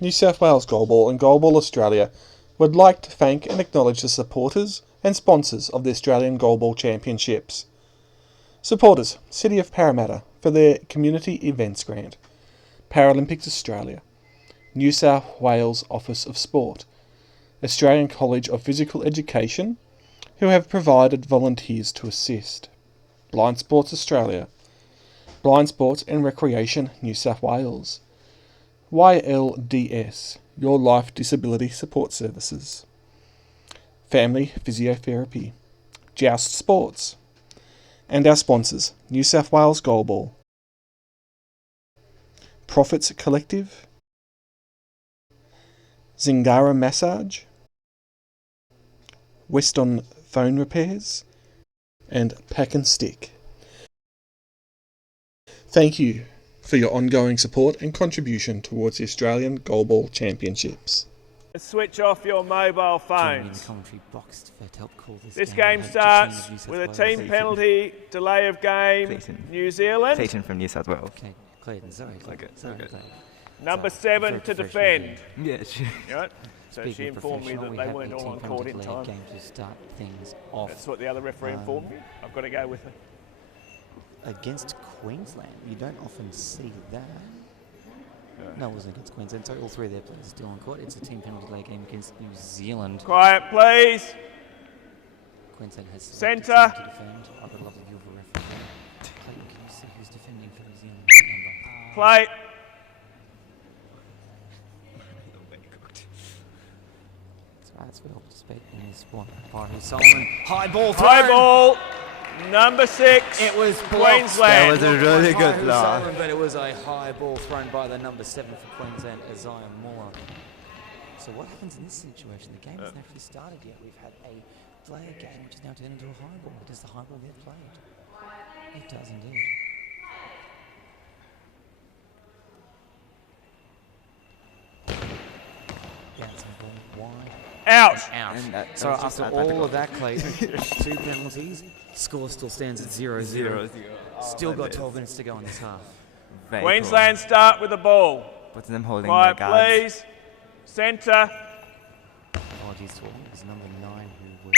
New South Wales Goalball and Goalball Australia would like to thank and acknowledge the supporters and sponsors of the Australian Goalball Championships. Supporters: City of Parramatta for their Community Events Grant, Paralympics Australia, New South Wales Office of Sport, Australian College of Physical Education, who have provided volunteers to assist, Blind Sports Australia, Blind Sports and Recreation New South Wales, YLDS, Your Life Disability Support Services, Family Physiotherapy, Joust Sports, and our sponsors, New South Wales Goalball, Profits Collective, Zingara Massage, Weston Phone Repairs, and Pack and Stick. Thank you for your ongoing support and contribution towards the Australian Goalball Championships. Switch off your mobile phones. This game starts with a team penalty, delay of game, Clayton. New Zealand. Clayton from New South Wales. Okay, Clayton, sorry. Okay. Number 7 to defend. Yeah, sure. Right? So she informed me that they weren't all on court in time. Game to start things off. That's what the other referee informed me. I've got to go with it. Against Queensland, you don't often see that. No, it wasn't against Queensland. So all three of their players are still on court. It's a team penalty delay game against New Zealand. Quiet, please. Queensland has Centre. to defend. I've got a lovely view of a referee. Clayton, can you see who's defending for New Zealand? Number. Play. That's what I'll participate in this one. Byron Solomon. High ball thrown. High ball. Number 6. It was Queensland. That was a really good block. But it was a high ball thrown by the number 7 for Queensland, Isaiah Moore. So what happens in this situation? The game hasn't actually started yet. We've had a delay game which is now turned into a high ball. Does the high ball get played? It does indeed. Bouncing ball wide. Out. Out. And that So was just after about to all go. of that, Clayton, 2 penalties, score still stands at 0-0. Still got 12 minutes to go in this half. Very Queensland start with the ball. cool. Both of them holding Quiet, their guards. please. Centre. Apologies to all. It was number 9 who was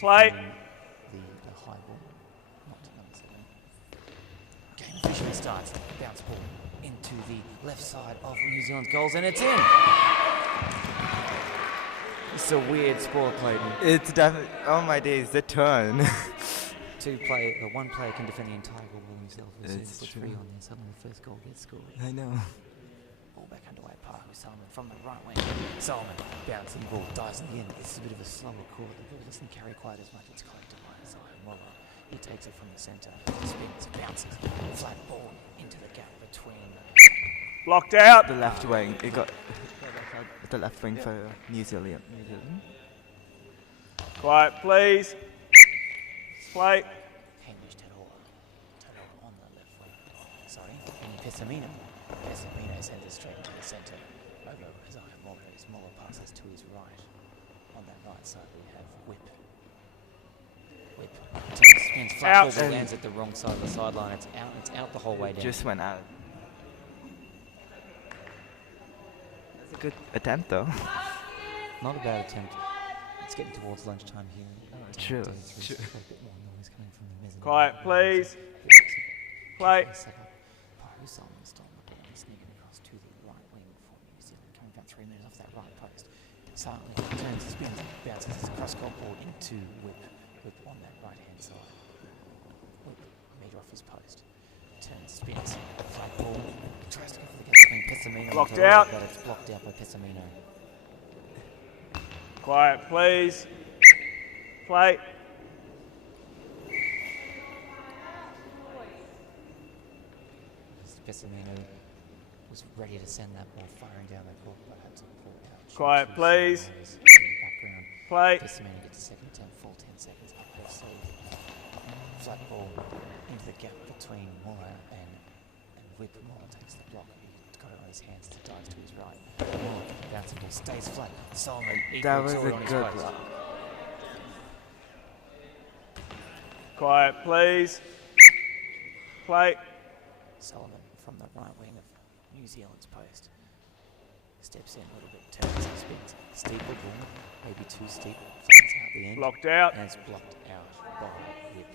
Play. defending the high ball, not number 7. Game officially starts. Bounce ball into the left side of New Zealand's goals, and it's in. It's a weird sport, Clayton. It's definitely, oh my days, the turn. One player can defend the entire goal himself. It's Puts true. 3 on there. Suddenly the first goal gets scored. I know. Ball back underway, Parker Solomon from the right wing. Solomon bouncing ball, dives in the end. This is a bit of a slower court. The ball doesn't carry quite as much. It's collected by Isaiah Moore. He takes it from the centre, spins, bounces, flat ball into the gap between. Blocked out. The left wing, it got the left wing for New Zealand. Quiet, please. Play. Hamish Tador on the left wing. Sorry, and Pessamino. Pessamino sends it straight into the centre. Over Isaiah Moore. Moore passes to his right. On that right side, we have Whip. Turns, spins, flat Out. ball lands at the wrong side of the sideline. It's out. It's out the whole way down. Just went out. That's a good attempt though. Not a bad attempt. It's getting towards lunchtime here. True, There's true. a bit more noise coming from the mezzanine. Quiet, please. Play. Paru Solomon stolen the ball and sneaking across to the right wing for New Zealand. Coming about 3 minutes off that right post. Silently turns, spins, bounces his cross court ball into Whip. Whip on that right hand side. Whip, metre off his post. Turns, spins, flat ball. Tries to go for the gap between Pessamino and Blocked Tador, out. but it's blocked out by Pessamino. Quiet, please. Play. Pessamino was ready to send that ball firing down the court, but had to pull it out. Quiet, Two please. players in the background. Play. Pessamino gets a second attempt, full 10 seconds up left side. Flat ball into the gap between Moore and Whip. Moore takes the block. He's got it on his hands, dives to his right. Moore bounces ball, stays flat. Solomon That equals was on a his good post. block. Quiet, please. Play. Solomon from the right wing of New Zealand's post. Steps in a little bit, turns and spins. Steep the ball, maybe too steep. Flattens out the end. Blocked out. And it's blocked out by Whip.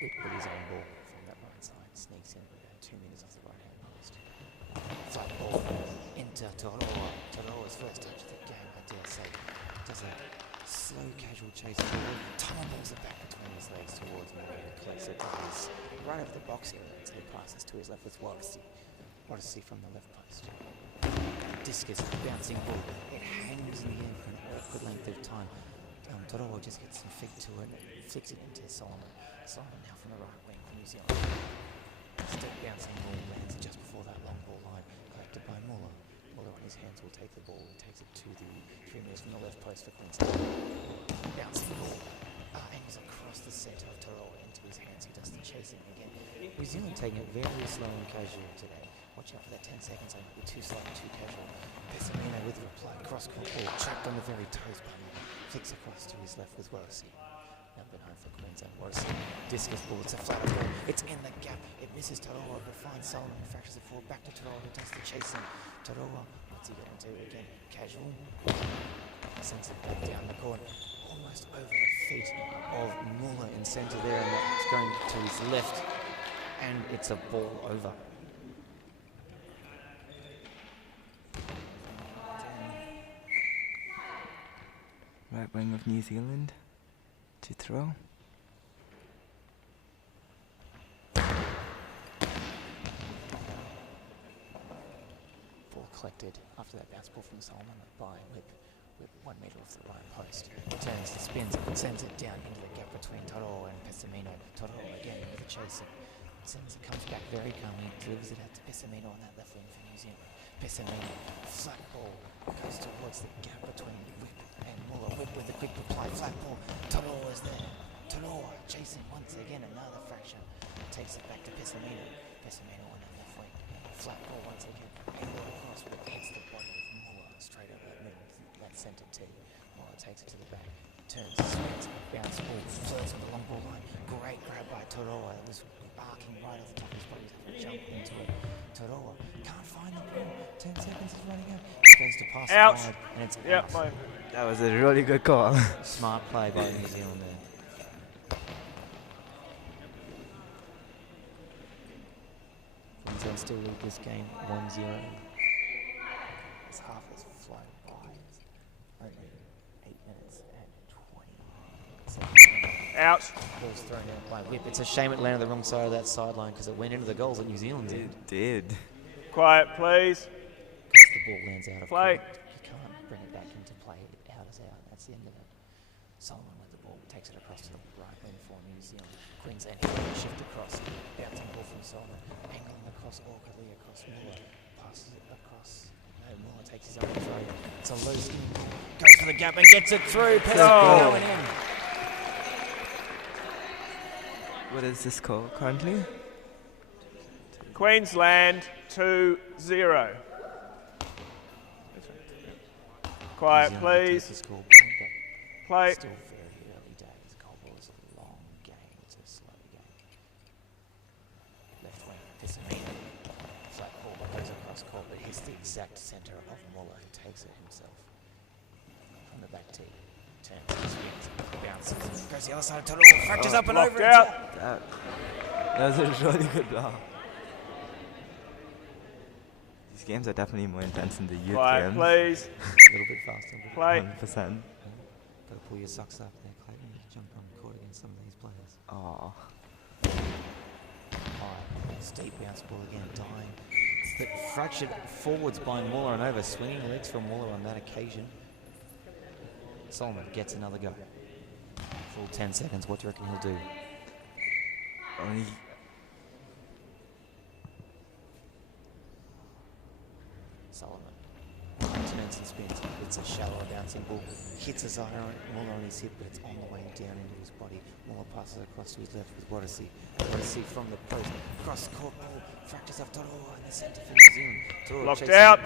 Whip with his own ball from that right side. Sneaks in about 2 metres off the right hand post. Flat ball into Toroa. Toroa's first touch of the game, I dare say. Does a slow, casual chase forward. Tumbles it back between his legs towards Moore and collects it right over the box area until he passes to his left with Wallace. Wallace from the left post. Discus, bouncing ball. It hangs in the end for an awkward length of time. Toroa just gets some feet to it, flicks it into Solomon. Solomon now from the right wing for New Zealand. Step bouncing ball lands just before that long ball line, collected by Muller. Muller on his hands will take the ball. He takes it to the 3 metres from the left post for Queensland. Bouncing ball aims across the centre of Toroa into his hands. He does the chasing again. New Zealand taking it very slow and casual today. Watch out for that 10 seconds zone. Be too slow and too casual. Pessamino with the reply. Cross-court ball trapped on the very toes by Muller. Flicks across to his left with Wallace. Number 9 for Queensland. Wallace. Discus ball. It's a flatter ball. It's in the gap. It misses Toroa, but finds Solomon and fractures it forward. Back to Toroa, who does the chasing. Toroa, what's he going to do again? Casual. Sends it back down the court. Almost over the feet of Muller in centre there, and it's going to his left. And it's a ball over. Right wing of New Zealand to throw. Ball collected after that bounce ball from Solomon by Whip 1 metre off the right post. Turns and spins and sends it down into the gap between Toroa and Pessamino. Toroa again with the chasing. Sends it, comes back very calmly, delivers it out to Pessamino on that left wing for New Zealand. Pessamino, flat ball, goes towards the gap between Whip and Muller. Whip with a quick reply, flat ball. Toroa is there. Toroa chasing once again, another fracture. Takes it back to Pessamino. Pessamino on that left wing. Flat ball once again. Muller across, but hits the body of Muller straight over that centre tee. Muller takes it to the back. Turns, swings, bounce ball, flirts with the long ball line. Great grab by Toroa. It was barking right off the top of his body. He's having to jump into it. Toroa can't find the ball. 10 seconds is running out. He goes to pass Out. it wide, and it's Yep, out. That was a really good call. Smart play by New Zealand there. Queensland still lead this game 1-0. This half has flown by. It's only 8 minutes and 20 seconds. Out. Ball's thrown out by Whip. It's a shame it landed the wrong side of that sideline because it went into the goals at New Zealand's end. It did. Quiet, please. Because the ball lands out of Play. court. You can't bring it back into play. Out is out. That's the end of it. Solomon with the ball takes it across to the right wing for New Zealand. Queensland shift across. Bouncing ball from Solomon. Angling across awkwardly across Muller. Passes it across. No, Muller takes his own throw. It's a low skin ball. Goes for the gap and gets it through. Pesco going in. What is the score currently? Queensland 2-0. Quiet, New Zealand please. takes the scoreboard, but Play. still very early days. Goalball is a long game. It's a slow game. Left wing, Pessamino. Flat ball that goes across court, but hits the exact centre of Muller, who takes it himself. From the back tee. Turns, swings, bounces, goes the other side of Toroa, fractures up and Blocked over. out. That was a really good block. These games are definitely more intense than the youth Quiet, games. please. A little bit faster. Play. 100%. Got to pull your socks up there, Clayton. You jump on court against some of these players. Oh. High, steep bounce ball again, dying. Fractured forwards by Muller and over, swinging legs from Muller on that occasion. Solomon gets another go. Full 10 seconds. What do you reckon he'll do? Only Solomon turns and spins. It's a shallow bouncing ball. Hits a Zahra Muller on his hip, but it's on the way down into his body. Muller passes across to his left with Wallace. Wallace from the post. Cross court ball. Fractures off Toroa in the centre for New Zealand. Toroa Blocked chasing out.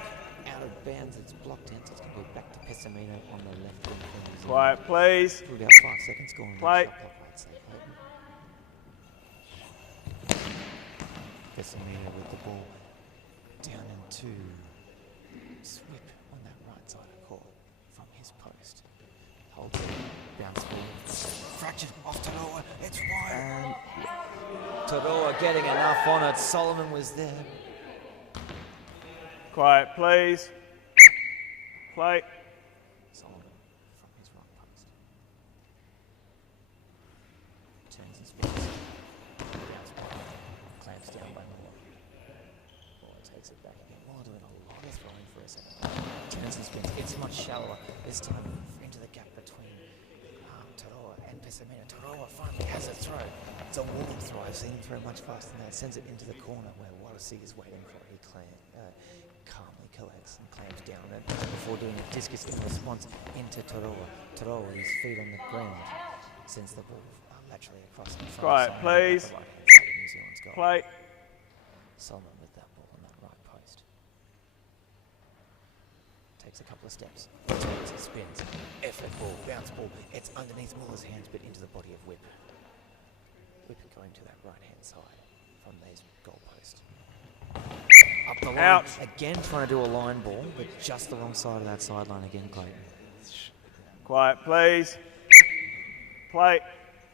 Out of bounds. It's blocked in, so it's going to go back to Pessamino on the left wing for New Zealand. Quiet, please. Put about 5 seconds gone. Play. Shot clock, I'd say, Clayton. Pessamino with the ball down into Whip on that right side of court from his post. Holds it, bounce ball, fractured off Toroa, it's wide. And Toroa getting enough on it, Solomon was there. Quiet, please. Play. Solomon from his right post. Turns and spins. Bounce ball, clamps down by Moore. Moore takes it back again. Moore doing a lot of throwing for a second. Turns and spins, it's much shallower. This time into the gap between Toroa and Pessamena. Toroa finally has a throw. It's a walking throw. I've seen him throw much faster than that. Sends it into the corner where Wallacey is waiting for it. He calmly collects and clamps down on it before doing a discus in response into Toroa. Toroa, his feet on the ground, sends the ball laterally across in front. Quiet, please. New Zealand's goal. Play. Solomon with that ball on that right post. Takes a couple of steps. Turns and spins. Effort ball, bounce ball. It's underneath Muller's hands but into the body of Whip. Whip going to that right hand side from his goalpost. Up the line. Out. Again trying to do a line ball, but just the wrong side of that sideline again, Clayton. Quiet, please. Play.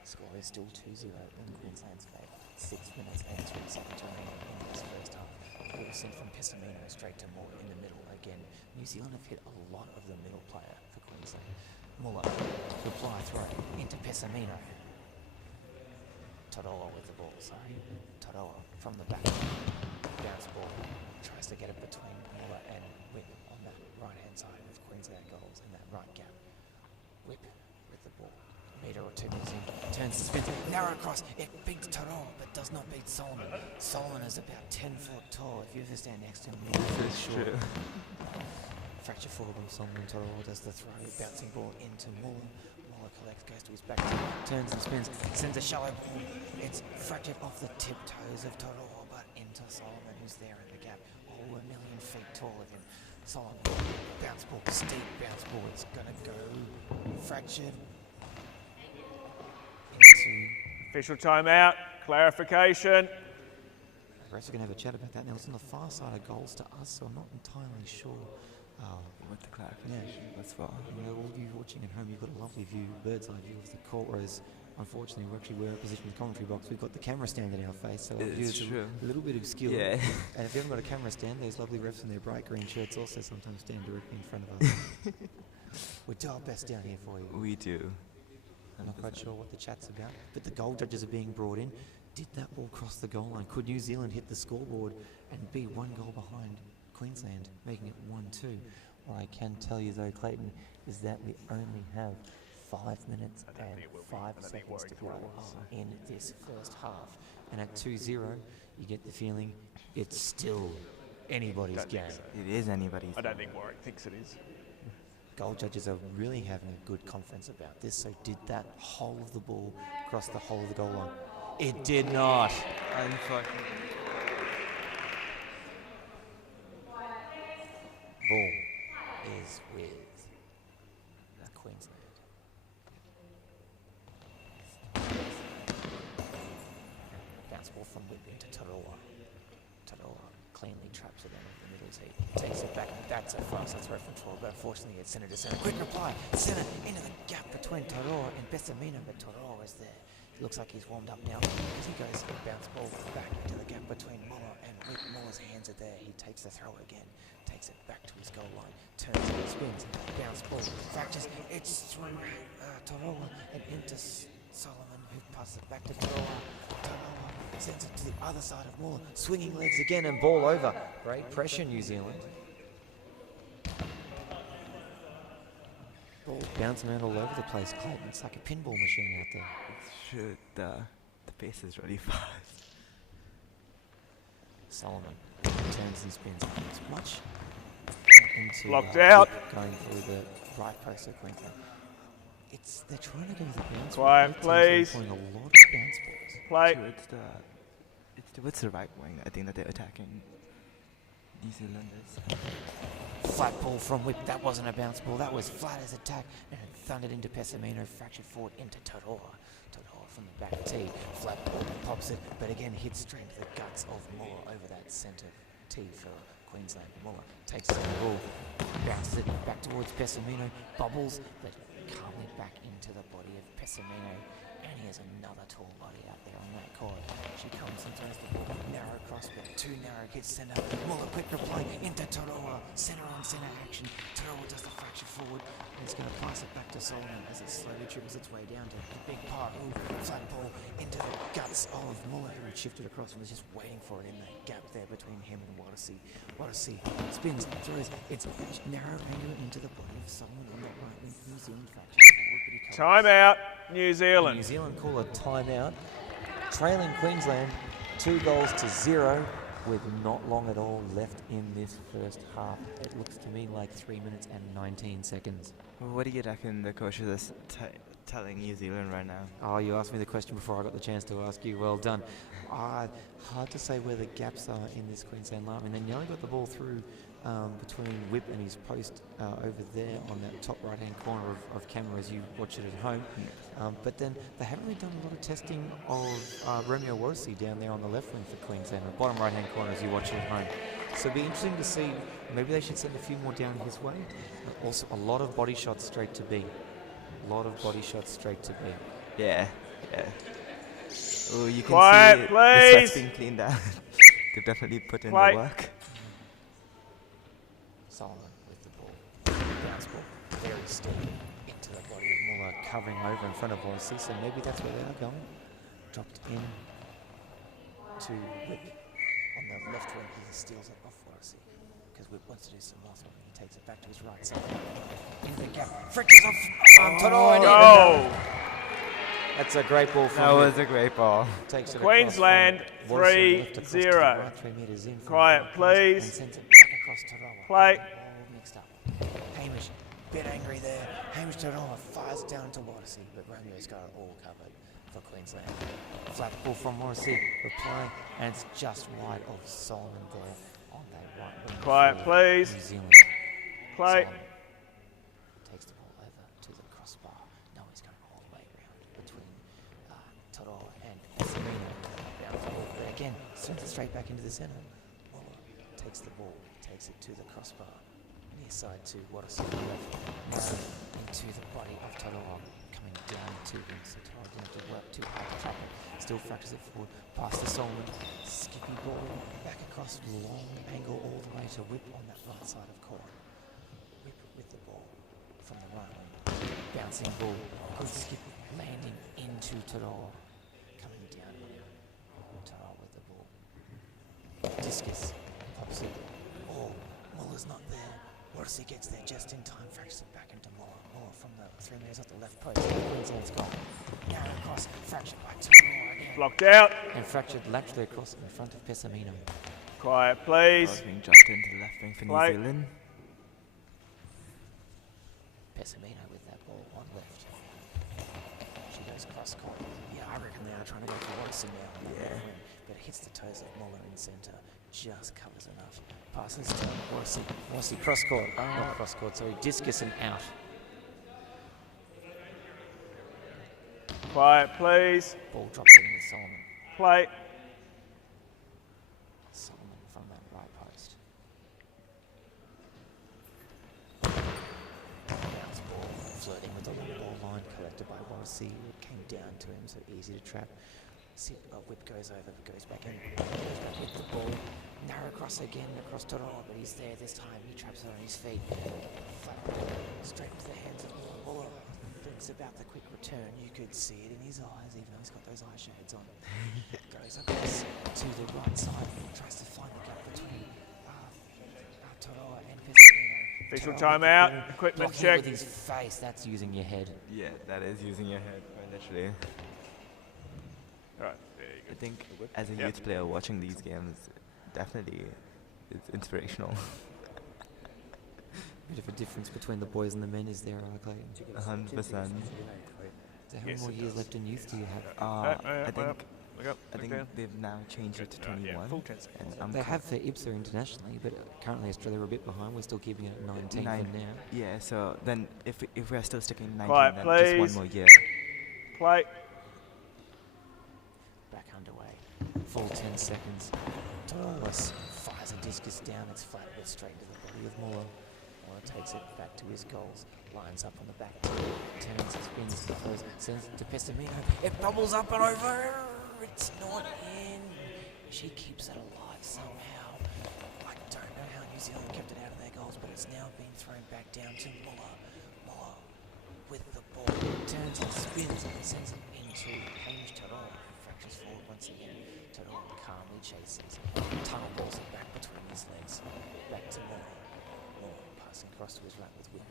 Score is still 2-0 in Queensland's favour. 6 minutes and 3 seconds remaining in this first half. Wilson from Pessamena straight to Moore in the middle again. New Zealand have hit a lot of the middle player for Queensland. Muller, reply throw into Pessamena. Toroa with the ball, sorry. Toroa from the back. Bounce ball. Tries to get it between Muller and Whip on that right-hand side with Queensland goals in that right gap. Whip with the ball. Metre or two moves in. Turns and spins. Narrow cross. It beats Toroa, but does not beat Solomon. Solomon is about 10 foot tall. If you ever stand next to him, he's short. Fracture forward from Solomon. Toroa does the throw. Bouncing ball into Muller. Muller collects, goes to his back, turns and spins, sends a shallow ball. It's fractured off the tiptoes of Toroa, but into Solomon, who's there in the gap. Oh, 1 million feet taller than Solomon. Bounce ball, steep bounce ball. It's going to go fractured into... Official timeout. Clarification. The refs are going to have a chat about that. Now, it's on the far side of goals to us, so I'm not entirely sure. What the clarification was for. You know, all of you watching at home, you've got a lovely view, bird's eye view of the court, whereas unfortunately we're in a position in the commentary box. We've got the camera stand in our face, so our view is a little bit obscure. Yeah. And if you haven't got a camera stand, those lovely refs in their bright green shirts also sometimes stand directly in front of us. We do our best down here for you. We do. I'm not quite sure what the chat's about, but the goal judges are being brought in. Did that ball cross the goal line? Could New Zealand hit the scoreboard and be 1 goal behind Queensland, making it 1-2? What I can tell you though, Clayton, is that we only have 5 minutes and 5 seconds to go in this first half. And at 2-0, you get the feeling it's still anybody's game. It is anybody's. I don't think Warwick thinks it is. Goal judges are really having a good conference about this. So did that whole of the ball cross the whole of the goal line? It did not. Unfortunately. Ball is with Queensland. Bounce ball from Whip into Toroa. Toroa cleanly traps it in the middle tee. Takes it back, and that's a faster throw from Toroa, but unfortunately it's centre to centre. Quick reply, centre into the gap between Toroa and Pessamena, but Toroa is there. It looks like he's warmed up now because he goes for a bounce ball back into the gap between Muller and Whip. Muller's hands are there. He takes the throw again, takes it back to his goal line, turns and spins, bounce ball, fractures. It's through Toroa and into Solomon, who passes it back to Toroa. Toroa sends it to the other side of Muller, swinging legs again and ball over. Great pressure, New Zealand. Ball bouncing around all over the place, Clayton. It's like a pinball machine out there. Should the pace is really fast. Solomon turns and spins. It's much into Blocked out. going for the right post of Queensland. They're trying to do the bounce. Quiet, please. Playing a lot of bounce balls. Play. It's the right wing. I think that they're attacking New Zealanders. Flat ball from Whip. That wasn't a bounce ball. That was flat as attack, and it thundered into Pessamena, fractured forward into Toroa. Toroa from the back tee. Flat ball, pops it, but again hits straight into the guts of Moore over that centre tee for Queensland. Muller takes the ball, bounces it back towards Pessamino, bobbles, but calmly back into the body of Pessamino. And he has another tall body out there on that court. She comes and throws the ball, narrow crossbar, too narrow, gets centre. Muller quick reply into Toroa, centre on centre action. Toroa does the fracture forward, and he's going to pass it back to Solomon as it slowly dribbles its way down to the big part. Ooh, flat ball into the guts of Muller, who had shifted across and was just waiting for it in that gap there between him and Wattersey. Wattersey spins, throws, it's narrow angle into the body of Solomon on that right wing. New Zealand fracture forward, but he covers. Timeout, New Zealand. New Zealand call a timeout. Trailing Queensland 2-0 with not long at all left in this first half. It looks to me like 3 minutes and 19 seconds. What do you reckon the coach is telling New Zealand right now? Oh, you asked me the question before I got the chance to ask you. Well done. Hard to say where the gaps are in this Queensland line. I mean, they nearly got the ball through between Whip and his post over there on that top right-hand corner of camera as you watch it at home. But then they haven't really done a lot of testing of Romeo Wattersey down there on the left wing for Queensland, the bottom right-hand corner as you watch it at home. So it'll be interesting to see. Maybe they should send a few more down his way. Also, a lot of body shots straight to B. A lot of body shots straight to B. Yeah. Oh, you can Quiet, see please. the sweat's being cleaned out. They've definitely put in the work. Solomon with the ball. Bounce ball. Very steady into the body of Muller, covering over in front of Wattersey. So maybe that's where they are going. Dropped in to Whip on the left wing. He steals it off Wattersey because Whip wants to do some more throwing. He takes it back to his right side. Into the gap. Frickers off. Go! That's a great ball from That was a great ball. Takes it Queensland 3-0. Quiet, please. And sends it back across Toroa. Play. All mixed up. Hamish, bit angry there. Hamish Toroa fires down to Wattersey, but Romeo's got it all covered for Queensland. Flat ball from Wattersey, reply, and it's just wide of Solomon there on that right wing. Quiet, please. New Zealand. Play. Solomon takes the ball over to the crossbar. No, he's going all the way around between Toroa and Pessamino. Bounce ball there again, sends it straight back into the centre. Muller takes the ball, takes it to the crossbar. Near side to Wattersey left. Now into the body of Toroa. Coming down to him, so Toroa didn't have to work too hard to trap it. Still fractures it forward, past the Solomon. Skippy ball, back across, long angle all the way to Whip on that right side of court. Whip with the ball from the right wing. Bouncing ball, good skip, landing into Toroa. Coming down here. Toroa with the ball. Discus, pops it. Oh, Muller's not there. Wattersey gets there just in time, fractures it back into Muller. Muller from the 3 metres off the left post. Queensland's gone. Narrow across, fractured by Toroa again. Blocked out. And fractured laterally across in front of Pessamino. Quiet, please. Ball's being dropped into the left wing for Play. New Zealand. Pessamino with that ball on left. She goes cross court. Yeah, I reckon they are trying to go for Wattersey now. Yeah. But it hits the toes of Muller in centre. Just covers enough. Passes to Wattersey. Wattersey cross court. Not cross court, sorry. Discus and out. Quiet, please. Ball drops in with Solomon. Play. Solomon from that right post. Bounce ball, flirting with the long ball line, collected by Wattersey. It came down to him, so easy to trap. Whip goes over, goes back in. Goes back with the ball. Narrow cross again across Toroa, but he's there this time. He traps it on his feet. Flat ball, straight into the hands of Muller. Thinks about the quick return. You could see it in his eyes, even though he's got those eye shades on. Goes across to the right side. Tries to find the gap between Toroa and Pessamino. Official Toroa with the timeout. ball, Equipment blocking check. with his face. That's using your head. Yeah, that is using your head, quite literally. Right, there you I think as a Yep. youth player watching these games, definitely it's inspirational. Bit of a difference between the boys and the men, is there, Clay? 100%. So how many Yes, more it years does. left in youth do you have? I think Look up. I look think down. they've now changed it to Good. Yeah, 21. full 10 seconds. And I'm They co- have for IPSA internationally, but currently Australia are a bit behind. We're still keeping it at 19 Nine. for now. Yeah, so then if we're still sticking 19, Quiet, then just please. one more year. Play. Back underway. Full 10 seconds. Toroa fires has a discus down, it's flat but straight to the body of Muller. Muller takes it back to his goals, lines up on the back tee, turns, spins, throws, sends it to Pestamino. It bubbles up and over. It's not in. She keeps it alive somehow. I don't know how New Zealand kept it out of their goals, but it's now been thrown back down to Muller. Muller with the ball, turns and spins and sends it into Hamish Tyrone, who fractures forward once again. Tyrone calmly chases, tunnel balls it back between his legs, back to Muller. Muller passing across to his right with Whip.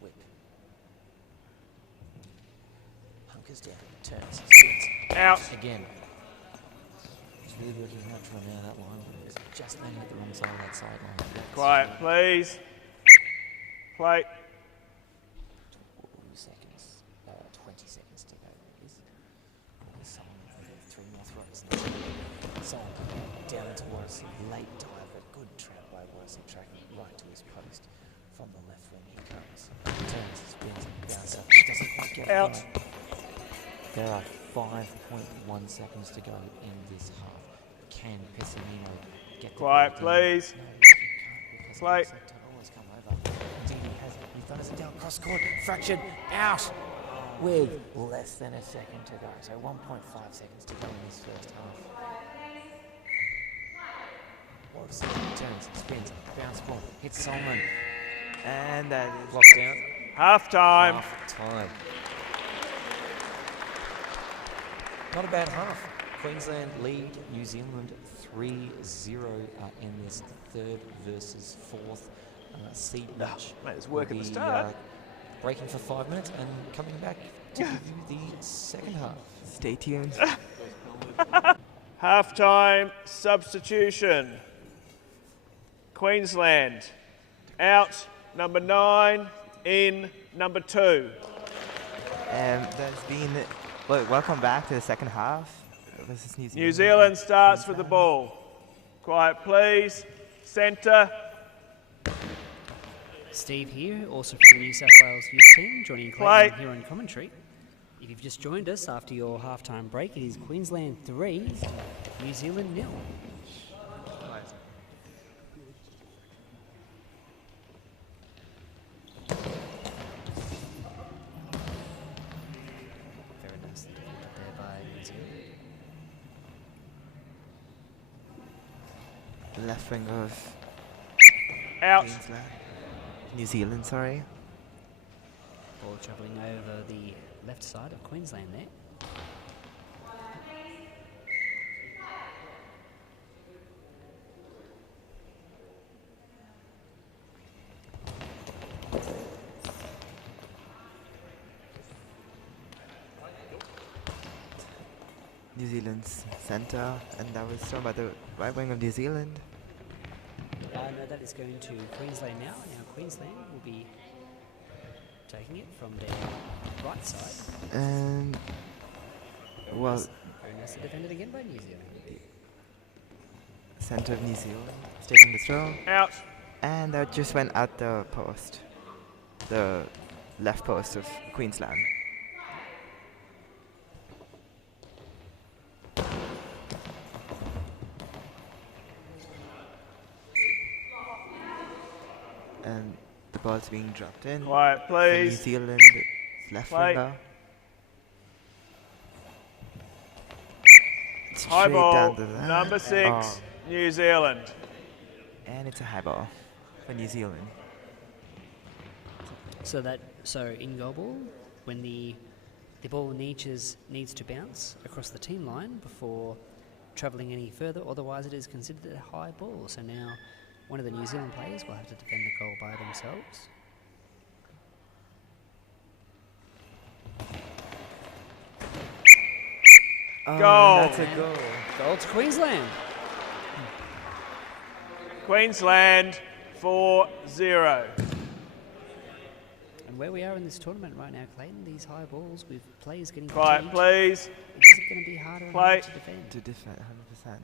Whip. Hunkers down, turns, spins. Out. Again. He's really working hard to run out of that line, but it was just landing at the wrong side of that sideline. Quiet, please. Play. 20 seconds to go. Someone with 3 more throws. Someone down into Warrison. Late dive, but good trap by Warrison, tracking right to his post. From the left wing he comes. Turns, spins, bounces up. Doesn't quite get Out. it. There are 5.1 seconds to go in this half. Can Pessamino get the Quiet, ball down? please. No, he can't because Play. it looks like Tadola's come over. Indeed he has. He thunders it down cross court. Fractured. Out. With less than a second to go. So 1.5 seconds to go in this first half. Warrison turns, spins, bounce ball, hits Solomon. And that is Locked down. Half time. Half time. Not a bad half. Queensland lead New Zealand 3-0 in this third versus fourth seed match. Mate, it's work at We'll the be, start. breaking for 5 minutes and coming back to give you the second half. Stay tuned. Half-time substitution. Queensland. Out, number 9. In, number 2. There's been... Look, welcome back to the second half. This is New Zealand. New Zealand starts with the ball. Quiet, please. Centre. Steve here, also from the New South Wales youth team, joining Play. Clayton here on commentary. If you've just joined us after your halftime break, it is Queensland 3, New Zealand 0. Very nicely defended there by New Zealand. Left wing of Out. Queensland. New Zealand, sorry. Ball travelling over the left side of Queensland there. New Zealand's centre, and that was thrown by the right wing of New Zealand. No, that is going to Queensland now. Now Queensland will be taking it from their right side. And well, Very nicely defended again by New Zealand. centre of New Zealand is taking the throw, Out. and that just went at the post, the left post of Queensland. And the ball's being dropped in. Quiet, For New please. Zealand, left Play. winger. High Straight ball, down to that. number 6, Oh, New Zealand. and it's a high ball for New Zealand. So in goal ball, when the ball needs to bounce across the team line before travelling any further, otherwise it is considered a high ball. So now one of the New Zealand players will have to defend the goal by themselves. Oh, Goal. That's a goal. Goal to Queensland. Queensland 4-0. And where we are in this tournament right now, Clayton, these high balls with players getting Quiet, fatigued, please. it is going to be harder and Play. harder to defend. To defend 100%.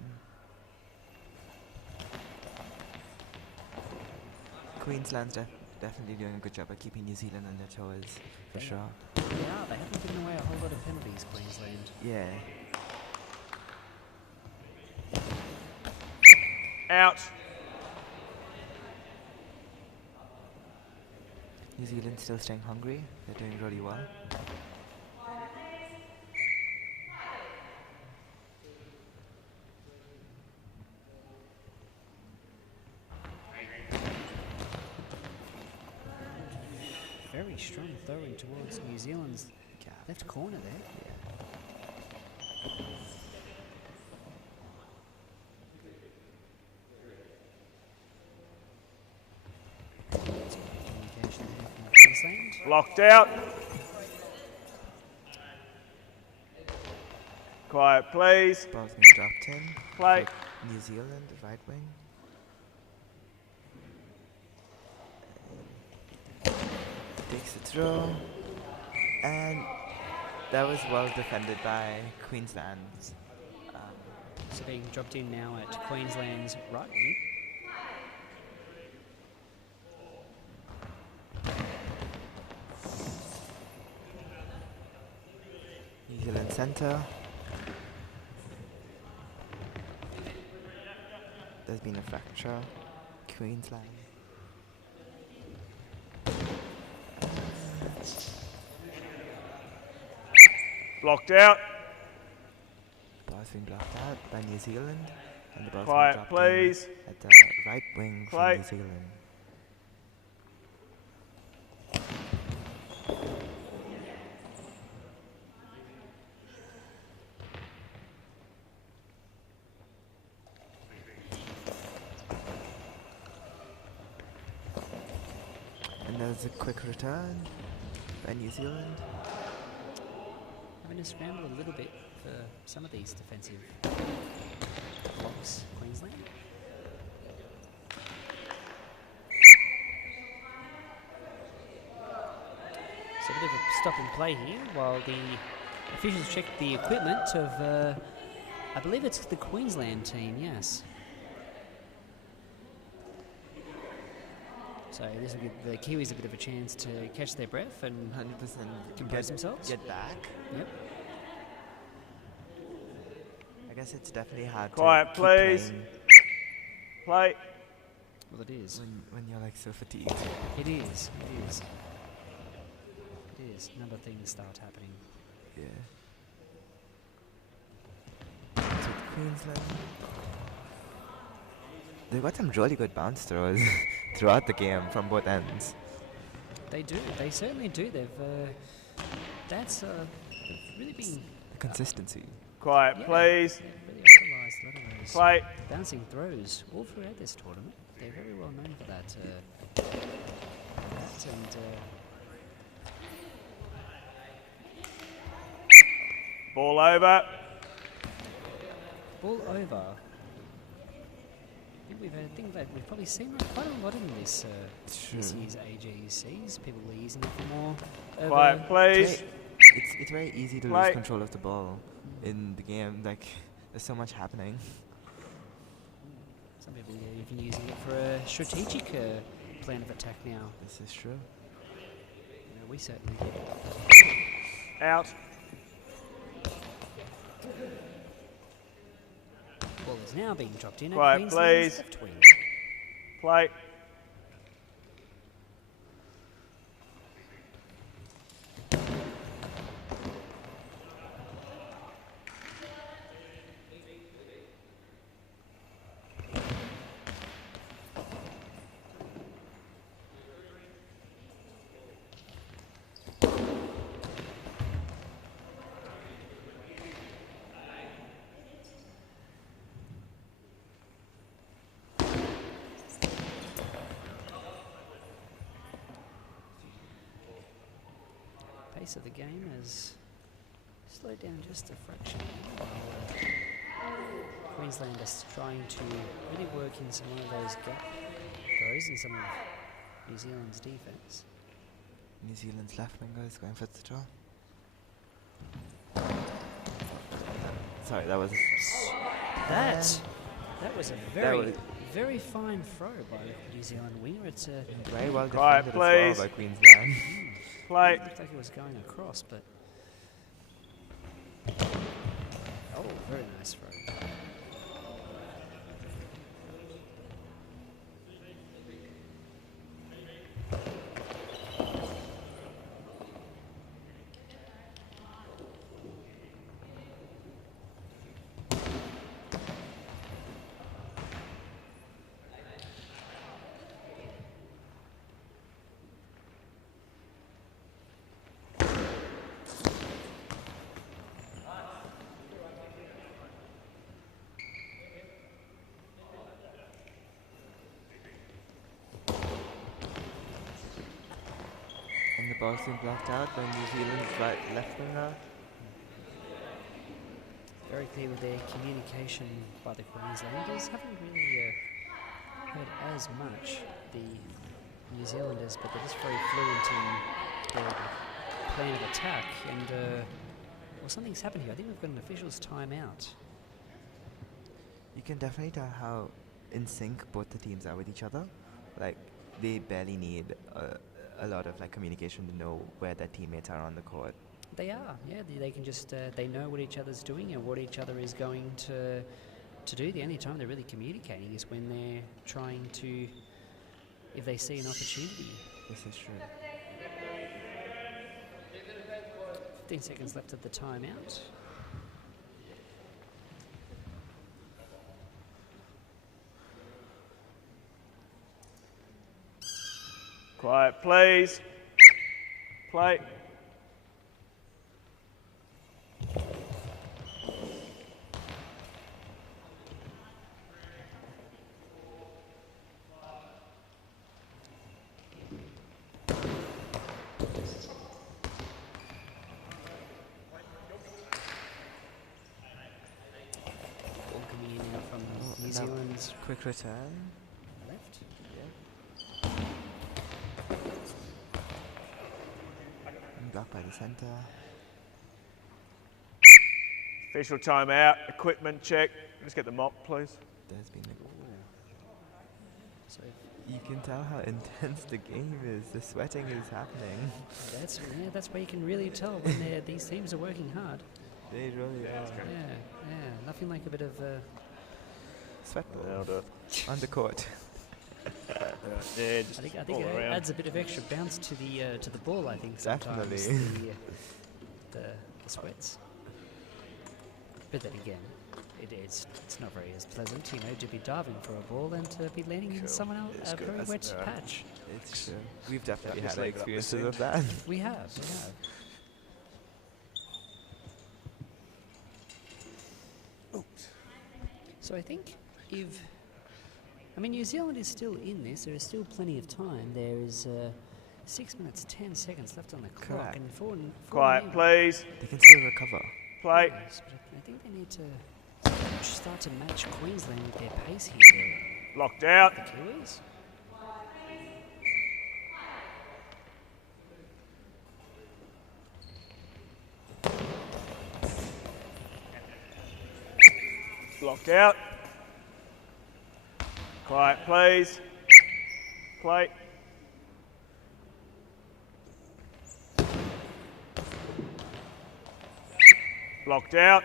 Queensland's definitely doing a good job at keeping New Zealand on their toes, for They sure. They haven't given away a whole lot of penalties, Queensland. Yeah. Out. New Zealand still staying hungry. They're doing really well. Very strong throwing towards New Zealand's left corner there. Communication there from Queensland. Blocked out. Quiet, please. Ball's being dropped in. Play. New Zealand, right wing. Takes the throw. And that was well defended by Queensland. So being dropped in now at Queensland's right wing. New Zealand centre. There's been a fracture. Queensland. Blocked out. Ball's been blocked out by New Zealand. And the ball's Quiet, been dropped please. in at the right wing Play. for New Zealand. And there's a quick return by New Zealand. Having to scramble a little bit for some of these defensive blocks, Queensland. So a bit of a stop and play here while the officials check the equipment of, I believe it's the Queensland team, yes. So this will give the Kiwis a bit of a chance to catch their breath and 100% compose themselves. Get back. Yep. I guess it's definitely hard Quiet, to keep please. playing Play. Well, it is. when you're like so fatigued. It is. It is. It is. A number of things start happening. Yeah. So Queensland. They got some really good bounce throws throughout the game from both ends. They do. They certainly do. They've they've really been The consistency. Quiet, yeah, please. they've really utilised a lot of those Play. bouncing throws all throughout this tournament. They're very well known for that. Ball over. Ball over. I think that we've probably seen that quite a lot in this this year's AGCs. People are using it for more. Quiet, please. It's very easy to Play. lose control of the ball in the game. Like there's so much happening. Some people are even using it for a strategic plan of attack now. This is true. You know, we certainly do. Out. Ball is now being dropped in Quiet, at Queensland's please. left wing. Play. Pace of the game has slowed down just a fraction while Queensland is trying to really work in some of those gap throws in some of New Zealand's defence. New Zealand's left winger is going for the draw. Sorry, that was. That was a very fine throw by the New Zealand winger. It's a Very well Quiet, defended as please. well by Queensland. Play. looked like it was going across, but oh, very nice throw. ball's been blocked out by New Zealand's left winger. Very clear with their communication by the Queenslanders. Haven't really heard as much the New Zealanders, but they're just very fluent in their plan of attack. And well, something's happened here. I think we've got an official's timeout. You can definitely tell how in sync both the teams are with each other. Like, they barely need a lot of communication to know where their teammates are on the court. They are, yeah. They can just they know what each other's doing and what each other is going to do. The only time they're really communicating is when they're trying to, if they see an opportunity. This is true. 15 seconds left of the timeout. Quiet, please. Play. Ball coming in now from New Zealand's Quick return. left. Blocked by the centre. Official timeout. Equipment check. Let's get the mop, please. There's been So you can tell how intense the game is. The sweating is happening. that's where you can really tell when these teams are working hard. They really are. Yeah. Nothing like a bit of Sweat That'll do it. on the court. Yeah, just I think all it around. adds a bit of extra bounce to the ball. I think sometimes Definitely. the sweats. But then again, it's not very as pleasant, to be diving for a ball and to be landing in Cool. someone else It's a good. very That's- wet patch. It's true. We've definitely just had leave it up this experiences of that. We have. So I think New Zealand is still in this. There is still plenty of time. There is 6 minutes 10 seconds left on the clock, Correct. and four Quiet, men. please. They can still recover. Play. Yes, but I think they need to start to match Queensland with their pace here. Locked out. The Kiwis. Locked out. Quiet, please. Play. Blocked out.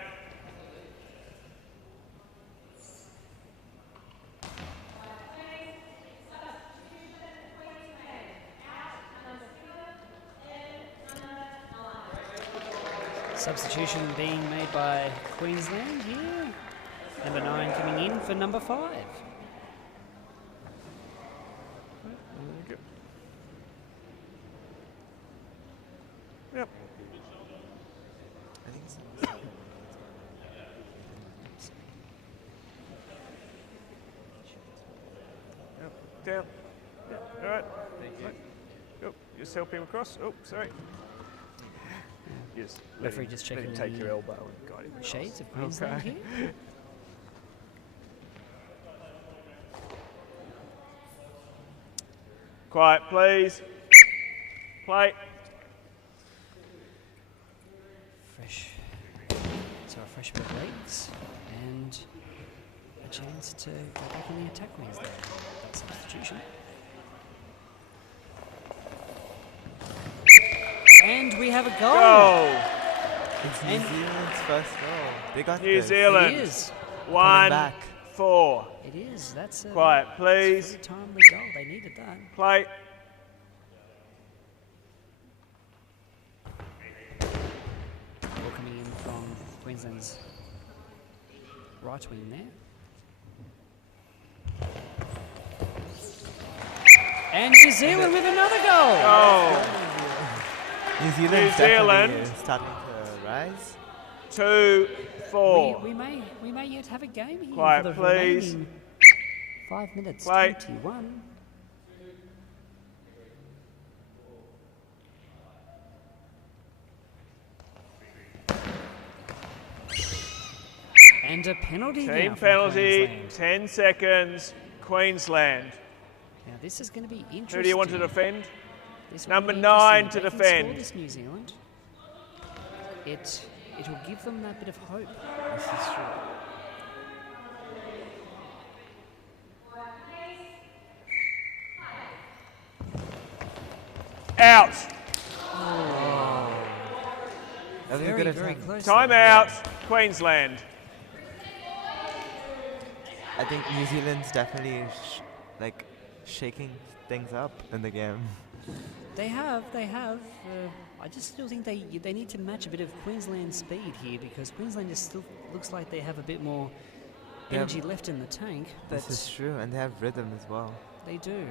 Substitution being made by Queensland here. Number 9 coming in for number 5. Yep. I think it's Yep. Down. Yep. All right. Yep. Just help him across. Oh, sorry. Yes. Referee just checking Take the your elbow and guide him across. shades of Queensland Okay. here. Quiet, please. Play. So a fresh bit of legs and a chance to go back in the attack wings there. That substitution. And we have a goal. Go. It's New And- Zealand's first goal. They got New this. It Zealand. is. 1-4. It is. That's a Quiet, that's please. a very timely goal. They needed that. Play. Ball coming in from Queensland's right wing there. And New Zealand with another goal. Oh. New Zealand New Zealand. definitely is starting to rise. 2-4. We may yet have a game here. Quiet, for the please. remaining 5 minutes Play. 21. And a penalty now Team from penalty, Queensland. 10 seconds, Queensland. Now this is going to be interesting. Who do you want to defend? This will Number be 9 interesting. to If they can score defend. this New Zealand, it will give them that bit of hope. This is true. Out. That was a Very, good very attempt. close. Time out, Queensland. I think New Zealand's definitely shaking things up in the game. They have. I just still think they need to match a bit of Queensland speed here, because Queensland just still looks like they have a bit more They have- energy left in the tank. But This is true, and they have rhythm as well. they do.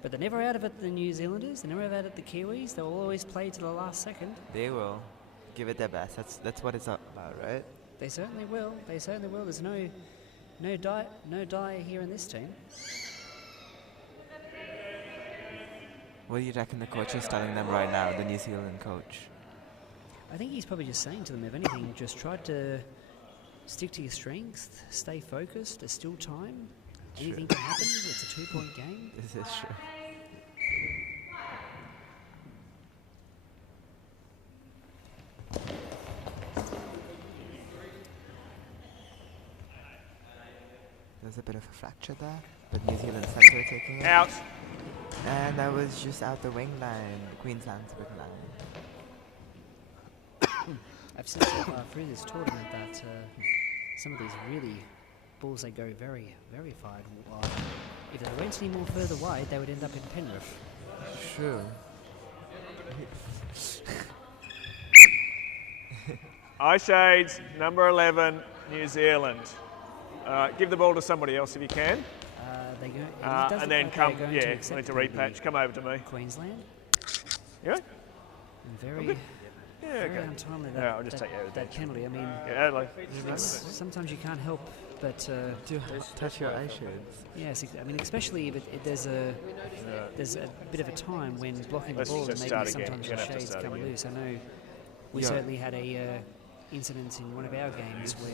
But they're never out of it, the New Zealanders. They're never out of it, the Kiwis. They'll always play to the last second. They will give it their best. That's what it's all about, right? They certainly will. There's no die here in this team. What do you reckon the coach is telling them right now, the New Zealand coach? I think he's probably just saying to them, if anything, just try to stick to your strengths, stay focused. There's still time. Anything can happen. It's a 2-point game. This is true. There's a bit of a fracture there, but New Zealand centre taking it. Out. And that was just out the wing line, Queensland's wing line. I've seen so far through this tournament that some of these really balls, they go very, very far wide. If they went any more further wide, they would end up in Penrith. True. Eye shades, number 11, New Zealand. Give the ball to somebody else if you can. They go, it And does look then like come, they're going yeah, to I accept need to the repatch. Come over to me. Queensland. Yeah? And very, Yeah, very okay. untimely Yeah, I'll just take you over that penalty. I mean, Yeah, Adelaide. sometimes you can't help but To touch your eye shades. yes. I mean, especially if there's a bit of a time when blocking the Let's ball, and just maybe start again. sometimes You're the gonna have to shades start come again. loose. I know we Yeah. certainly had a incident in one of our games where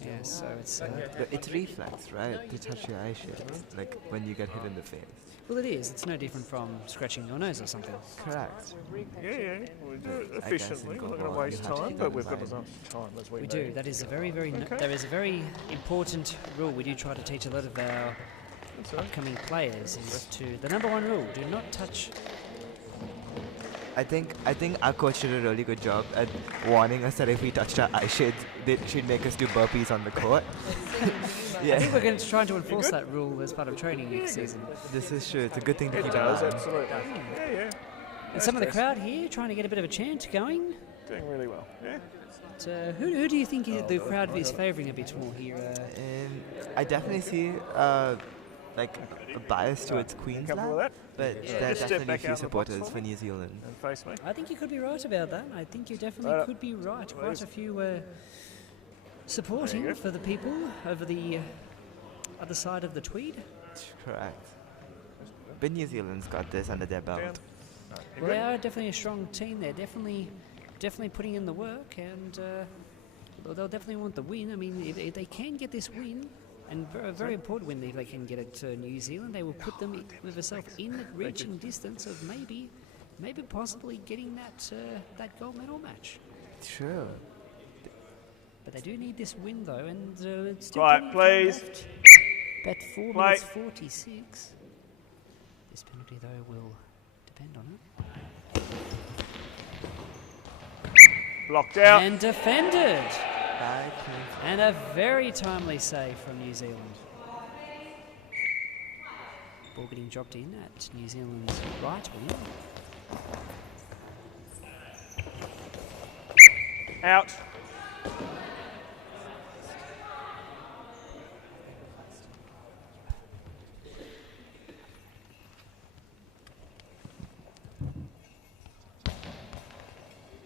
yeah. So it's But it's reflex, right? To touch your eye shades, like when you get hit in the face. well, it is. It's no different from scratching your nose or something. Correct. Yeah, we do it I guess in efficiently. We're not going to goalball, waste you have to time, keep but that we've in got mind. enough time as we We need. do. That is a very, very. Okay. There is a very important rule. We do try to teach a lot of our That's all right. upcoming players. Is to the number one rule: do not touch. I think our coach did a really good job at warning us that if we touched our eye shades, she'd make us do burpees on the court. I think Yeah, we're going to try to enforce that rule as part of training next season. this is true. It's a good thing to It keep does, in mind. absolutely. Yeah. And some of the crowd here trying to get a bit of a chant going. Doing really well. Yeah. But, who do you think the crowd is favouring a bit more here? I definitely see like a bias towards Comfortable with Queensland, that? but Yeah. there are Just step definitely a back few out of the box supporters for for me. New Zealand. And face me. I think you could be right about that. I think you definitely could be right. Quite a few supporting for the people over the other side of the Tweed. Correct. But New Zealand's got this under their belt. Down. Well, they are definitely a strong team. They're definitely putting in the work, and they'll definitely want the win. I mean, if they can get this win, and a very important win, if they can get it to New Zealand, they will put them with themselves in reaching distance of maybe possibly getting that gold medal match. True. But they do need this win though, and it's still Quiet, plenty of time please. left. About 4 Play. minutes 46. This penalty though will depend on it. Blocked out. And defended. By Queensland. And a very timely save from New Zealand. Ball getting dropped in at New Zealand's right wing. Out.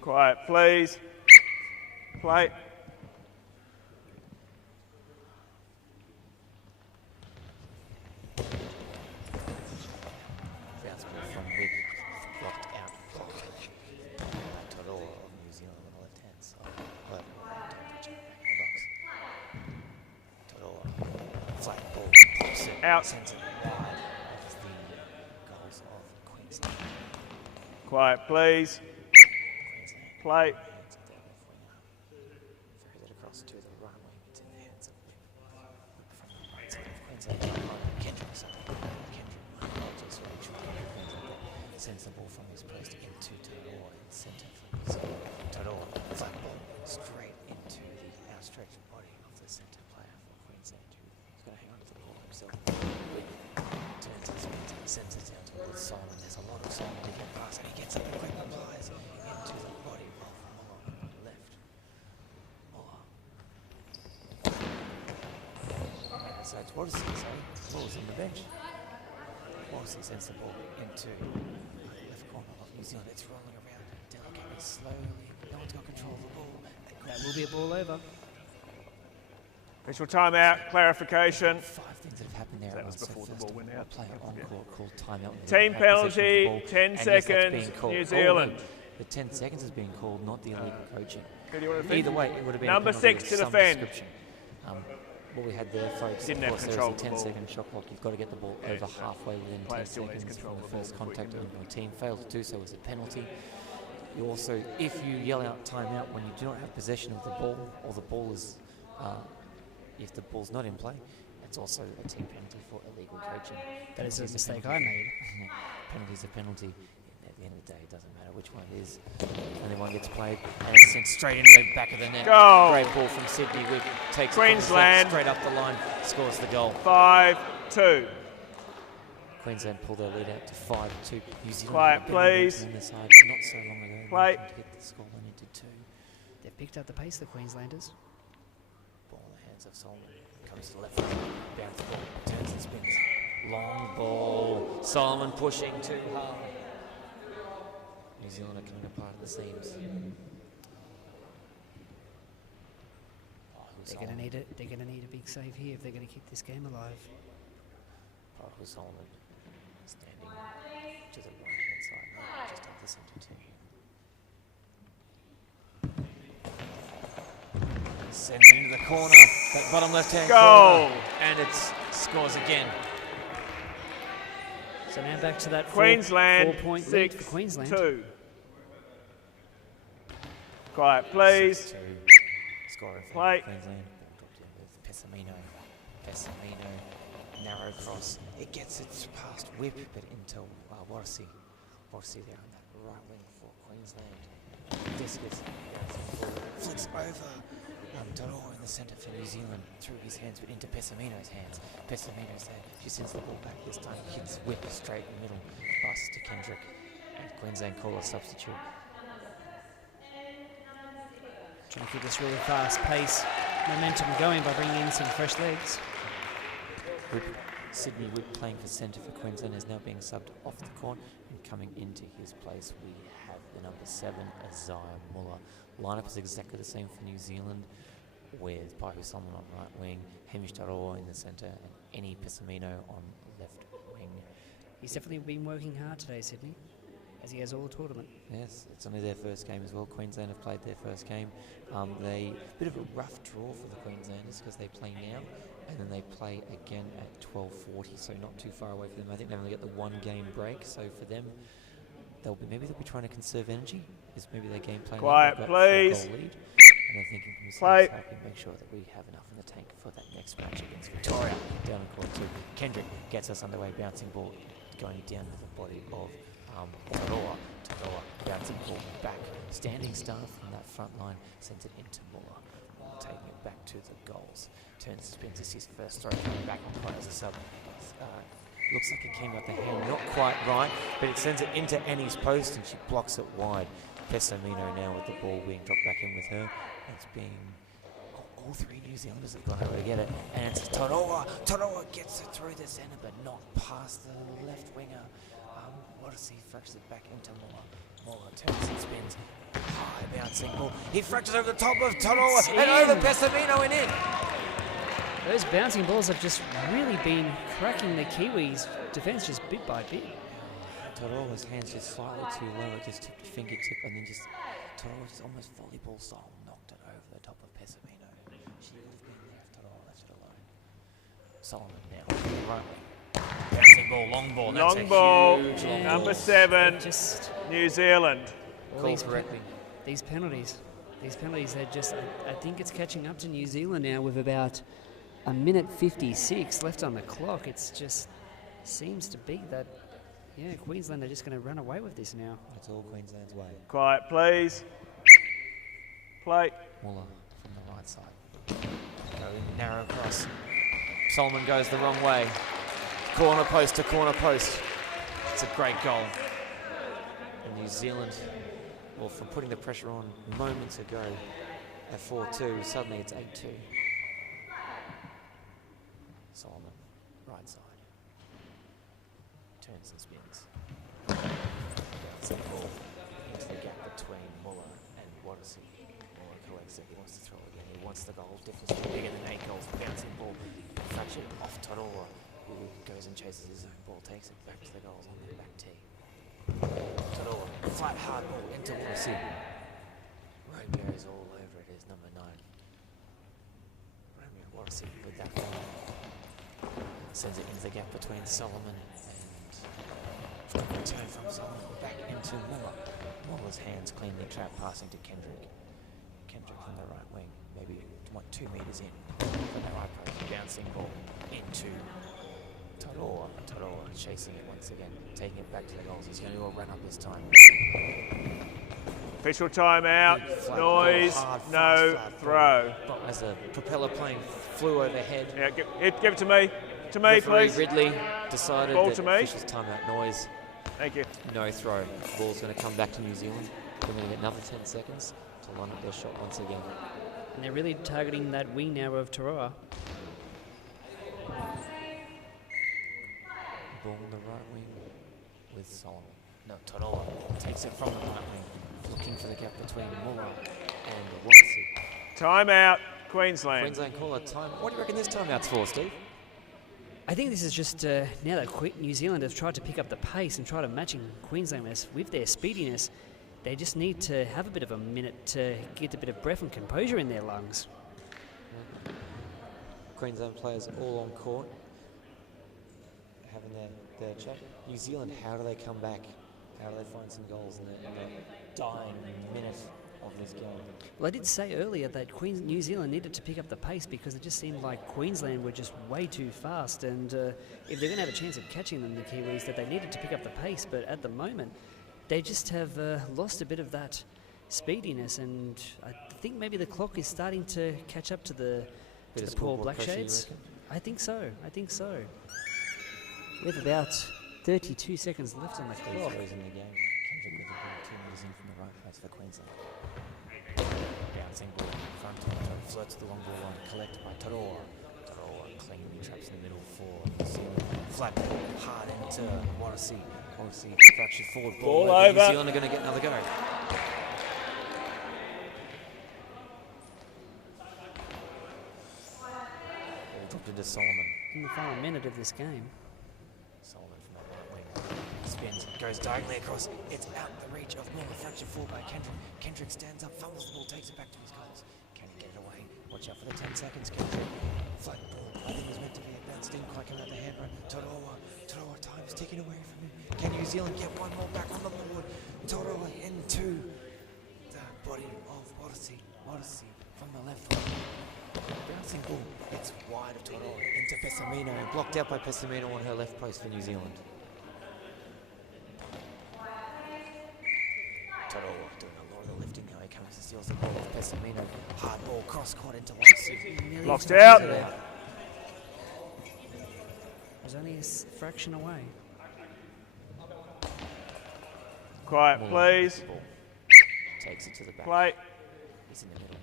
Quiet, please. Play. Bounce ball from Whip, blocked out. Back to the law of New Zealand on the left hand side. But Out. Sends it wide. That is the goals of Queensland. Quiet, please. Queensland. Play. Throws it across to the right wing. It's in the hands of Whip. Whip from the right side of Queensland. Kendrick just very short. Sends the ball from his post into Tarawa in the centre for New Zealand. Tarawa, flat ball, straight into the outstretched body of the centre player for Queensland, who's going to hang on to the ball himself. Turns and spins and sends it down towards Solomon. There's a lot of Solomon to get past, and he gets up and quick applies into the body of Muller on the left. Muller. So it's Wallace on the bench. Wallace sends the ball into the left corner of New Zealand. It's rolling around delicately, slowly. No one's got control of the ball. That will be a ball over. Official timeout, clarification. 5 things that have happened there. That was So before the first ball of went all, out. a player on court called timeout. Team Had possession penalty, of the ball. 10 And yes, that's seconds, being called. New Oh, Zealand. no. The 10 seconds is being called, not the illegal coaching. Who do you want to Either way, it would have been Number a penalty 6 of to some defend. description. What we had there, folks, Didn't of have course, control there of was the a ball. 10-second shot clock. You've got to get the ball Yeah, over so halfway within 10 player still needs seconds control from of the the first ball before you contact can of do your team. Failed to do so is a penalty. You also, if you yell out timeout when you do not have possession of the ball, or the ball is, if the ball's not in play, it's also a team penalty for illegal coaching. That is a Penalty's mistake I penalty. made. Penalty's a penalty. At the end of the day, it doesn't matter which one it is. Only one gets played, and it's sent straight into the back of the net. Goal. Great ball from Sydney. Whip takes Queensland. it straight up the line, scores the goal. 5-2. Queensland pull their lead out to 5-2. New Zealand Quiet, had a bit of momentum please. on their side not so long ago. Play. managing to get the scoreline into 2. They've picked up the pace, the Queenslanders. Ball in the hands of Solomon. Comes to the left wing. Bounce ball. Turns and spins. Long ball. Solomon pushing too hard. New Zealand are coming apart at the seams. They're going to need it. They're going to need a big save here if they're going to keep this game alive. Solomon standing to the right hand side, just off the centre tee. Sends it into the corner, that bottom left hand Goal. corner, and it scores again. So now back to that Queensland, 4-point lead for Queensland. 6-2. Quiet, please. 6-2. Score in favour Play. of Queensland. Ball dropped in with Pessamino. Pessamino, narrow cross. It gets it past Whip, but into Warsi. Warsi there on that right wing for Queensland. Discus flicks over. Tarawa in the centre for New Zealand, through his hands, but into Pessamino's hands. Pessamino's there. She sends the ball back this time. Hits Whip straight in the middle. Passes to Kendrick. And Queensland call a substitute. Trying to keep this really fast pace, momentum going by bringing in some fresh legs. Whip, Sydney Whip playing for centre for Queensland is now being subbed off the court, and coming into his place we have the number 7, Isaiah Muller. Lineup is exactly the same for New Zealand, with Paihu Solomon on right wing, Hamish Tarawa in the centre, and Eni Pessamino on left wing. He's definitely been working hard today, Sydney, as he has all tournament. Yes, it's only their first game as well. Queensland have played their first game. They bit of a rough draw for the Queenslanders because they play now, and then they play again at 12:40, so not too far away for them. I think they've only got the 1 game break, so for them, maybe they'll be trying to conserve energy. Is maybe their game plan. Quiet, please. And they're thinking to themselves, how can we make sure that we have enough in the tank for that next match against Victoria? Down in court 2. Kendrick gets us underway, bouncing ball going down to the body of Tarawa. Tarawa bouncing ball back. Standing start from that front line, sends it into Muller. Muller taking it back to the goals. Turns, spins, it's his first throw, coming back on play as a sub. Looks like it came out the hand, not quite right, but it sends it into Annie's post and she blocks it wide. Pessamino now with the ball being dropped back in with her. It's being... all 3 New Zealanders have gone over to get it, and it's Tarawa. Tarawa gets it through the centre, but not past the left winger. What does he fractures it back into Muller? Muller turns and spins. High bouncing ball. He fractures over the top of Tarawa and over Pessamino and in. Those bouncing balls have just really been cracking the Kiwis' defence just bit by bit. Tarawa's hands just slightly too low. It just tipped a fingertip, and then just Tarawa just almost volleyball style knocked it over the top of Pessamino. She would have been there if Tarawa left it alone. Solomon now right. Bouncing ball, long ball. That's Long ball, huge long number ball. 7, Just New Zealand. all Called correctly. these penalties, they're just, I think it's catching up to New Zealand now with about a minute 56 left on the clock. It's just seems to be that, yeah, Queensland are just going to run away with this now. It's all Queensland's way. Quiet, please. Play. Muller from the right side. Going narrow cross. Solomon goes the wrong way. Corner post to corner post. It's a great goal. And New Zealand, well, from putting the pressure on moments ago at 4-2, suddenly it's 8-2. Solomon, right side. Turns and spins. Bouncing ball into the gap between Muller and Watterson. Muller collects it, he wants to throw it again. He wants the goal. Difference is bigger than 8 goals. Bouncing ball, fractured off Toroa, who goes and chases his own ball, takes it back to the goals on the back tee. Toroa, flat hard ball into Watterson. Romeo is all over it, is number 9. Romeo Watterson with that ball. Sends it into the gap between Solomon and return from Solomon back into Muller. Muller's hands cleanly trapped, passing to Kendrick. Kendrick from the right wing, maybe 2 metres in. From the right post, bouncing ball into Toroa. Toroa chasing it once again, taking it back to the goals. He's going to go run up this time. Official timeout. Flat Noise. ball, hard, No fast, flat throw. ball. As the propeller plane flew overhead. Yeah, give it to me. To me, Referee please. Ridley decided Ball that to me. officials timeout noise. Thank you. No throw. Ball's going to come back to New Zealand. They're going to get another 10 seconds to line up their shot once again. And they're really targeting that wing now of Toroa. Ball on the right wing with Solomon. No, Toroa takes it from the right wing, looking for the gap between Muller and Watsi. Timeout, Queensland. Queensland call a time. What do you reckon this timeout's for, Steve? I think this is just now that New Zealand have tried to pick up the pace and try to matching Queensland with their speediness, they just need to have a bit of a minute to get a bit of breath and composure in their lungs. Queensland players all on court, having their chat. New Zealand, how do they come back? How do they find some goals in the dying minute of this game? Well, I did say earlier that New Zealand needed to pick up the pace because it just seemed like Queensland were just way too fast, and if they're going to have a chance of catching them, the Kiwis, that they needed to pick up the pace. But at the moment, they just have lost a bit of that speediness, and I think maybe the clock is starting to catch up to the poor Black Shades. I think so. We have about 32 seconds left on the clock. Throws in the game. Kendrick with the ball 2 metres in from the right post for Queensland. Bouncing ball in front, flirts the long ball line, collected by Toroa. Toroa cleanly traps in the middle for New Zealand. Flat ball, hard into Watasi. Watasi fractured forward ball. Ball over. New Zealand are going to get another go. Ball dropped into Solomon. In the final minute of this game. Solomon from that right wing. Spins, goes diagonally across. It's out the reach of Muller. Fractured forward by Kendrick. Kendrick stands up, fumbles the ball, takes it back to his goals. Can he get it away? Watch out for the 10 seconds, Kendrick. Flat ball. I think it was meant to be a bounce. Didn't quite come out the hand run. Toroa, time's ticking away from him. Can New Zealand get one more back on the board? Toroa into the body of Watasi. Watasi from the left wing. Bouncing ball. It's wide of Toroa into Pessamino. Blocked out by Pessamino on her left post for New Zealand. Toroa doing a lot of the lifting now. He comes and steals the ball off Pessamino. Hard ball, cross court into Watasi. Lost out. It was only a fraction away. Quiet, Muller please. ball. Takes it to the back. Play. He's in the middle.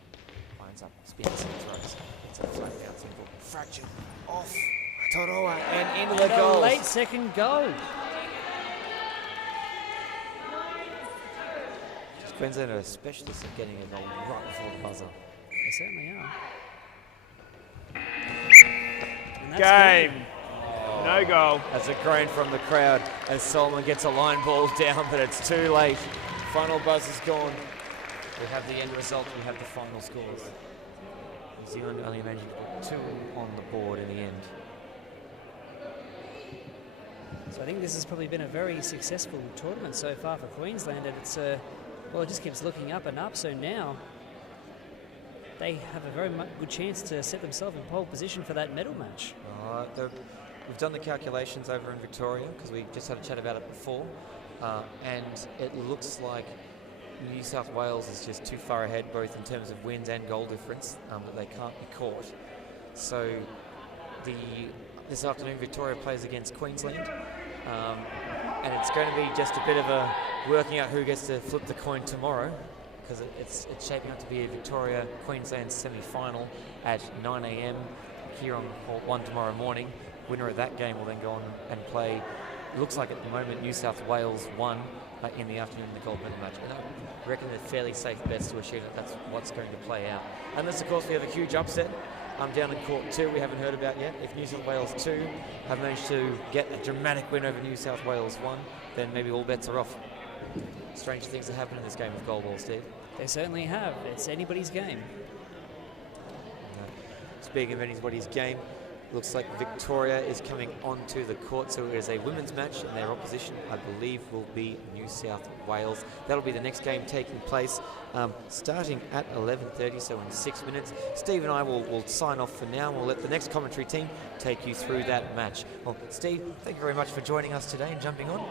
Lines up, spins and throws. It's a flat bouncing ball. Fractured off Toroa and into the A goal. late second goal. Queensland are specialists at getting a goal right before the buzzer. They certainly are. And that's Game. No goal. That's a groan from the crowd as Solomon gets a line ball down, but it's too late. Final buzzer's gone. We have the end result, we have the final scores. New Zealand only managed to put 2 on the board in the end. So I think this has probably been a very successful tournament so far for Queensland, and it's well, it just keeps looking up and up. So now they have a very good chance to set themselves in pole position for that medal match. We've done the calculations over in Victoria because we just had a chat about it before, and it looks like New South Wales is just too far ahead, both in terms of wins and goal difference, that they can't be caught. So this afternoon Victoria plays against Queensland, and it's going to be just a bit of a working out who gets to flip the coin tomorrow, because it's shaping up to be a Victoria-Queensland semi-final at 9 a.m. here on Port 1 tomorrow morning. Winner of that game will then go on and play, it looks like at the moment, New South Wales 1 in the afternoon in the gold medal match. And I reckon they're fairly safe bets to assume that that's what's going to play out. Unless, of course, we have a huge upset down in Court 2 we haven't heard about yet. If New South Wales 2 have managed to get a dramatic win over New South Wales 1, then maybe all bets are off. Strange things have happened in this game of goalball, Steve. They certainly have. It's anybody's game. Speaking of anybody's game, looks like Victoria is coming onto the court, so it is a women's match, and their opposition, I believe, will be New South Wales. That'll be the next game taking place, starting at 11:30, so in 6 minutes. Steve and I will sign off for now, and we'll let the next commentary team take you through that match. Well, Steve, thank you very much for joining us today and jumping on.